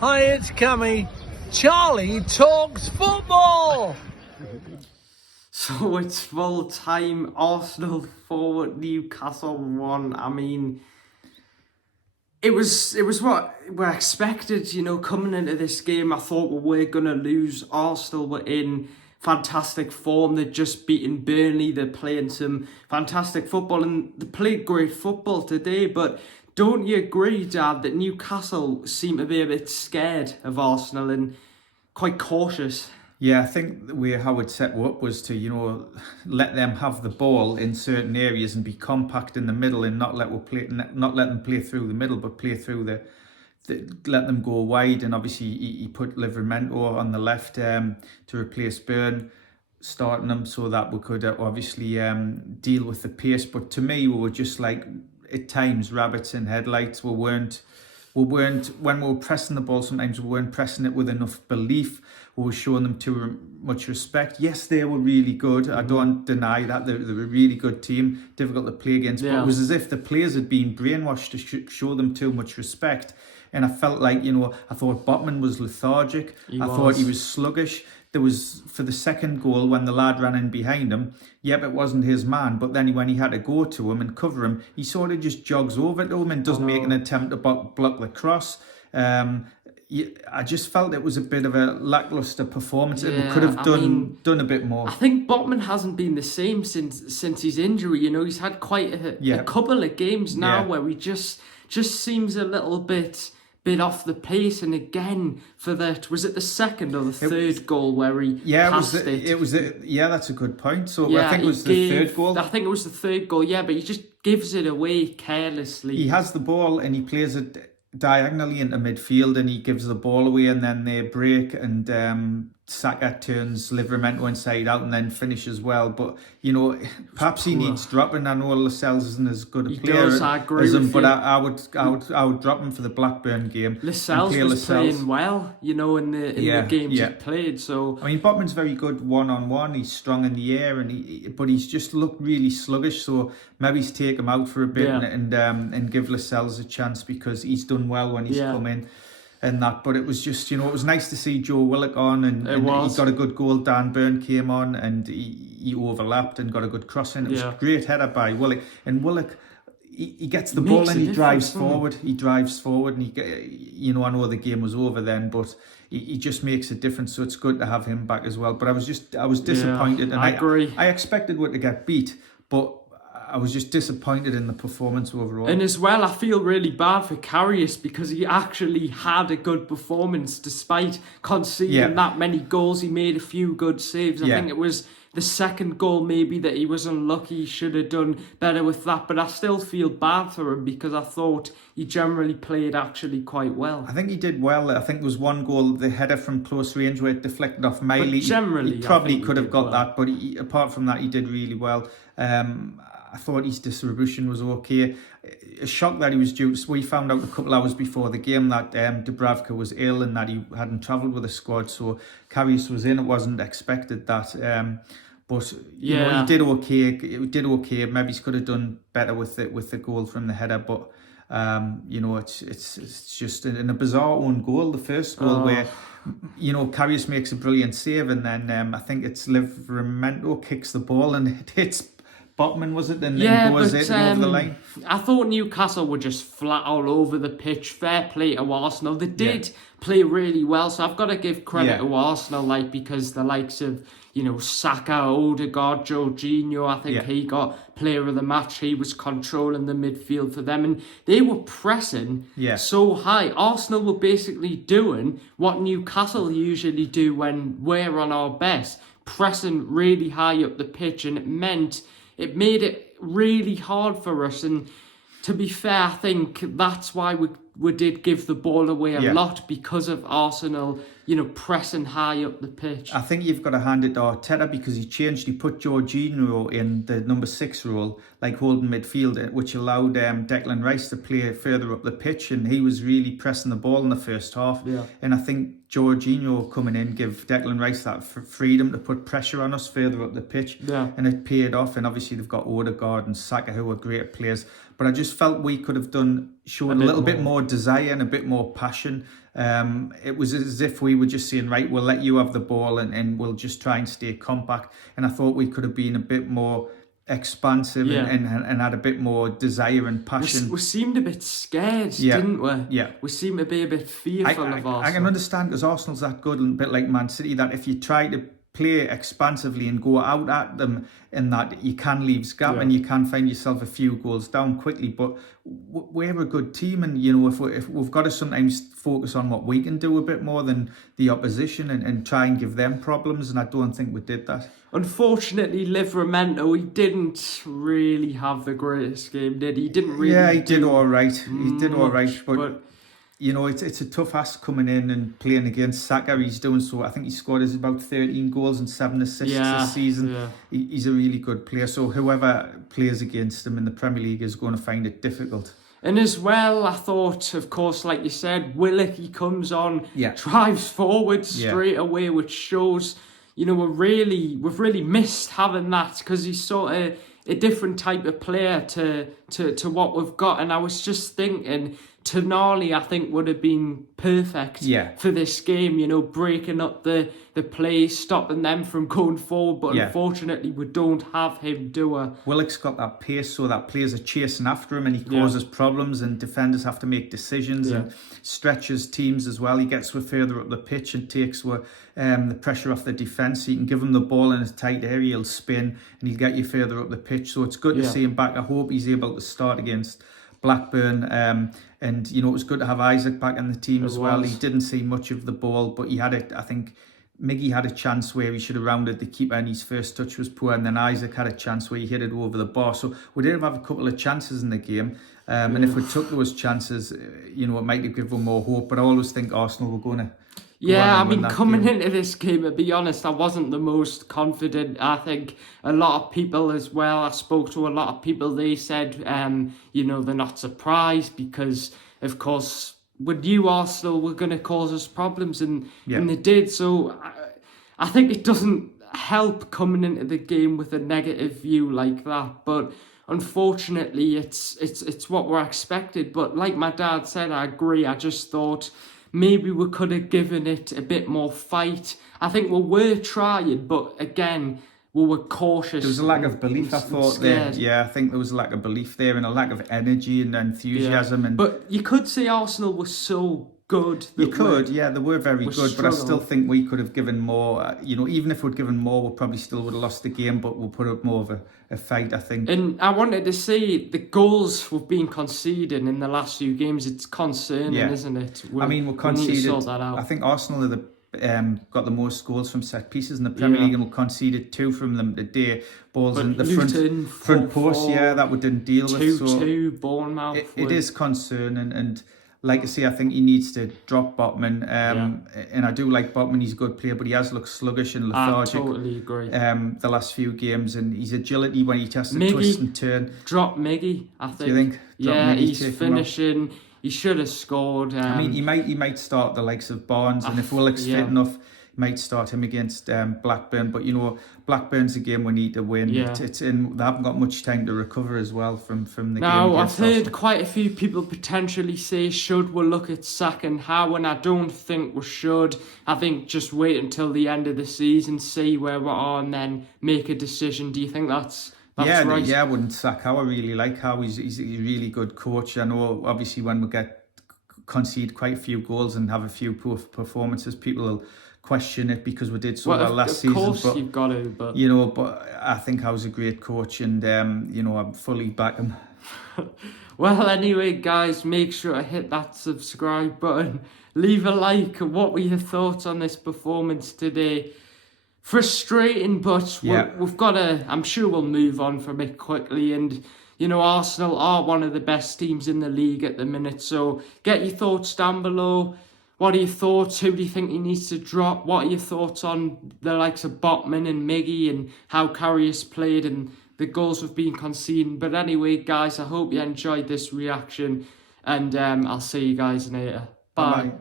Hi, it's Cammy. Charlie talks football. So it's full time. Arsenal 4, Newcastle 1. I mean, it was what we expected, coming into this game. I thought we were going to lose. Arsenal were in fantastic form. They'd just beaten Burnley. They're playing some fantastic football, and they played great football today. But don't you agree, Dad, that Newcastle seem to be a bit scared of Arsenal and quite cautious? Yeah, I think the way how it set up was to, let them have the ball in certain areas and be compact in the middle and not let them play through the middle, but play through let them go wide. And obviously he put Livramento on the left to replace Byrne, starting them so that we could obviously deal with the pace. But to me, we were just like at times rabbits in headlights. We weren't when we were pressing the ball. Sometimes we weren't pressing it with enough belief. We were showing them too much respect. Yes, they were really good. I don't deny that they're a really good team, difficult to play against. But it was as if the players had been brainwashed to show them too much respect. And I felt like, I thought Botman was lethargic. I thought he was sluggish. There was, for the second goal, when the lad ran in behind him, it wasn't his man. But then when he had to go to him and cover him, he sort of just jogs over to him and doesn't make an attempt to block the cross. I just felt it was a bit of a lackluster performance. We could have done a bit more. I think Botman hasn't been the same since his injury. He's had quite a couple of games now where he just seems a little bit off the pace. And again, was it the second or the third goal where he passed it? That's a good point. So I think it was the third goal. I think it was the third goal, but he just gives it away carelessly. He has the ball and he plays it diagonally into midfield and he gives the ball away, and then they break and Saka turns Livramento inside out and then finishes well. But perhaps he needs dropping. I know Lascelles isn't as good a player as him, but I would drop him for the Blackburn game. Lascelles was playing well, in the games he played. So I mean, Botman's very good one-on-one. He's strong in the air, but he's just looked really sluggish. So maybe he's take him out for a bit and give Lascelles a chance, because he's done well when he's come in. And that, but it was just, it was nice to see Joe Willock on, and he got a good goal. Dan Burn came on and he overlapped and got a good cross in. It was a great header by Willock, and Willock, he gets the ball and he drives forward. He drives forward, and I know the game was over then, but he just makes a difference. So it's good to have him back as well. But I was disappointed, and I agree. I expected we to get beat, but I was just disappointed in the performance overall. And as well, I feel really bad for Karius, because he actually had a good performance despite conceding that many goals. He made a few good saves. I think it was the second goal maybe that he was unlucky. He should have done better with that. But I still feel bad for him, because I thought he generally played actually quite well. I think he did well. I think there was one goal, the header from close range where it deflected off Miley. But generally, he probably could have got that, but apart from that, he did really well. I thought his distribution was okay. A shock that he was due. We found out a couple hours before the game that Dubravka was ill and that he hadn't travelled with the squad. So Karius was in. It wasn't expected that. But he did okay. He did okay. Maybe he could have done better with the goal from the header. But it's just in a bizarre own goal. The first goal where Karius makes a brilliant save, and then I think it's Livramento kicks the ball and it hits Botman, was it? And then goes over the line. I thought Newcastle were just flat all over the pitch. Fair play to Arsenal. They did play really well, so I've got to give credit to Arsenal, because the likes of Saka, Odegaard, Jorginho, I think he got player of the match. He was controlling the midfield for them, and they were pressing so high. Arsenal were basically doing what Newcastle usually do when we're on our best, pressing really high up the pitch, and it made it really hard for us. And to be fair, I think that's why we did give the ball away a lot, because of Arsenal, pressing high up the pitch. I think you've got to hand it to Arteta, because he put Jorginho in the number 6 role, like holding midfield, which allowed Declan Rice to play further up the pitch, and he was really pressing the ball in the first half. And I think Jorginho coming in give Declan Rice that freedom to put pressure on us further up the pitch, and it paid off. And obviously they've got Odegaard and Saka, who are great players, but I just felt we could have shown a little bit more desire and a bit more passion. It was as if we were just saying, right, we'll let you have the ball and we'll just try and stay compact. And I thought we could have been a bit more expansive and had a bit more desire and passion. We seemed a bit scared, didn't we? Yeah. We seemed to be a bit fearful of Arsenal. I can understand, because Arsenal's that good, and a bit like Man City, that if you try to play expansively and go out at them, in that you can leave gap and you can find yourself a few goals down quickly. But we're a good team, and if we've got to sometimes focus on what we can do a bit more than the opposition, and try and give them problems, and I don't think we did that. Unfortunately, Livramento, he didn't really have the greatest game, did he? He didn't really. Yeah, he did all right. He did all right, but it's a tough ask coming in and playing against Saka. He's doing so. I think he scored about 13 goals and 7 assists this season. Yeah. He's a really good player. So whoever plays against him in the Premier League is going to find it difficult. And as well, I thought, of course, like you said, Willock, he comes on, drives forward straight away, which shows, we've really missed having that, because he's sort of a different type of player to what we've got. And I was just thinking, Tonali, I think, would have been perfect for this game, breaking up the play, stopping them from going forward. But unfortunately, we don't have him, do we? Willock's got that pace, so that players are chasing after him, and he causes problems, and defenders have to make decisions and stretches teams as well. He gets further up the pitch and takes the pressure off the defence. You can give him the ball in a tight area, he'll spin, and he'll get you further up the pitch. So it's good to see him back. I hope he's able to start against Blackburn, and it was good to have Isaac back in the team as well. He didn't see much of the ball, but he had it. I think Miggy had a chance where he should have rounded the keeper, and his first touch was poor, and then Isaac had a chance where he hit it over the bar. So we did have a couple of chances in the game, and if we took those chances, it might have given more hope. But I always think Arsenal were going to. Coming into this game, to be honest, I wasn't the most confident. I think a lot of people as well, I spoke to a lot of people, they said, they're not surprised because, of course, with you, Arsenal were going to cause us problems, and they did. So I think it doesn't help coming into the game with a negative view like that. But unfortunately, it's what we're expected. But like my dad said, I agree. I just thought maybe we could have given it a bit more fight. I think we were trying, but again, we were cautious. There was a lack of belief, I thought, there. Yeah, I think there was a lack of belief there, and a lack of energy and enthusiasm. But you could say Arsenal was so good. They were very good, but I still think we could have given more. Even if we'd given more, we probably still would have lost the game, but we'll put up more of a fight, I think. And I wanted to say the goals we've been conceding in the last few games, it's concerning, isn't it? We conceded. We need to sort that out. I think Arsenal are got the most goals from set pieces in the Premier League, and we conceded 2 from them today. Balls in the front post, that we didn't deal with. 2-2, Bournemouth. It is concerning, and like I say, I think he needs to drop Botman. And I do like Botman; he's a good player, but he has looked sluggish and lethargic. I totally agree. The last few games, and his agility when he has to twist and turn. Drop Miggy, I think. Do you think? He's finishing. He should have scored. He might start the likes of Barnes, and if Willock's fit enough, he might start him against Blackburn. But Blackburn's a game we need to win. It's in. They haven't got much time to recover as well from the game. Now I've heard quite a few people potentially say, should we look at Saka and Howe? And I don't think we should. I think just wait until the end of the season, see where we are, and then make a decision. Do you think that's right? I wouldn't sack Howe. I really like Howe. He's a really good coach. I know, obviously, when we concede quite a few goals and have a few poor performances, people will question it because we did so well last season. Of course, you've got to, but but I think Howe's a great coach, and I fully back him. Well, anyway, guys, make sure to hit that subscribe button, leave a like. What were your thoughts on this performance today? Frustrating, but we've got to. I'm sure we'll move on from it quickly. And Arsenal are one of the best teams in the league at the minute. So get your thoughts down below. What are your thoughts? Who do you think he needs to drop? What are your thoughts on the likes of Botman and Miggy and how Karius played and the goals we've been conceding? But anyway, guys, I hope you enjoyed this reaction, and I'll see you guys later. Bye. Bye.